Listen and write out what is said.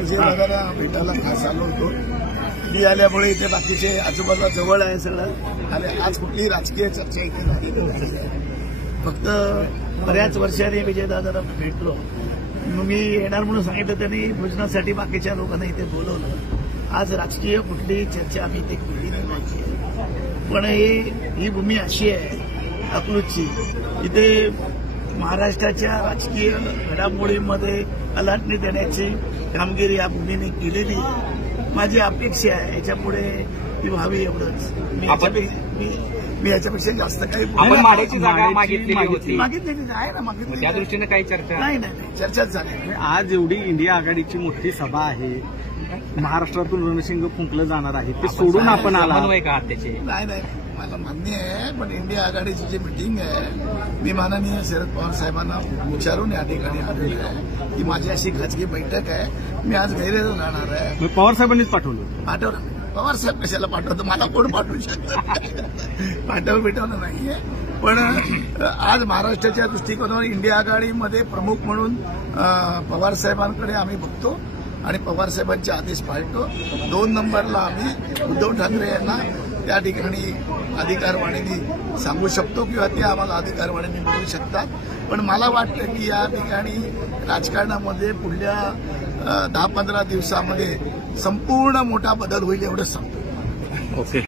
विजयनगरला भेटायला खास आलो होतो. मी आल्यामुळे इथे बाकीचे आजूबाजूला जवळ आहे सगळं आणि आज कुठलीही राजकीय चर्चा इथे झाली नाही. फक्त बऱ्याच वर्षांनी विजयदादाला भेटलो. मी येणार म्हणून सांगितलं, त्यांनी भोजनासाठी बाकीच्या लोकांना इथे बोलवलं. आज राजकीय कुठलीही चर्चा आम्ही इथे केली नाही. पण ही भूमी अशी आहे अकलूजची, इथे महाराष्ट्राच्या राजकीय घडामोडींमध्ये अलाटणी देण्याची कामगिरी या भूमीने केलेली आहे. माझी अपेक्षा आहे याच्यापुढे ती व्हावी एवढंच. मी याच्यापेक्षा जास्त काही मागितलेली आहे ना. मागितली त्या दृष्टीने काही चर्चा नाही चर्चाच झाली. आज एवढी इंडिया आघाडीची मोठी सभा आहे, महाराष्ट्रातून रणशिंग फुंकलं जाणार आहे, ते सोडून आपण आला का त्याचे? नाही मला मान्य आहे, पण इंडिया आघाडीची जी मिटिंग आहे मी माननीय शरद पवार साहेबांना विचारून या ठिकाणी आलेली आहे. ही माझी अशी खाजगी बैठक आहे. मी आज गैरेज राहणार आहे. पवार साहेबांनीच पाठवलं. पवार साहेब कशाला पाठवतो? मला कोण पाठवू शकतो? पाठवलं नाहीये. पण आज महाराष्ट्राच्या दृष्टिकोनावर इंडिया आघाडीमध्ये प्रमुख म्हणून पवार साहेबांकडे आम्ही बघतो आणि पवार साहेबांचे आदेश पाळतो. 2 नंबरला आम्ही उद्धव ठाकरे यांना त्या ठिकाणी अधिकारवाणीने सांगू शकतो किंवा ते आम्हाला अधिकारवाणीने बोलू शकतात. पण मला वाटतं की या ठिकाणी राजकारणामध्ये पुढल्या 10-15 दिवसामध्ये संपूर्ण मोठा बदल होईल एवढंच सांगतो. ओके.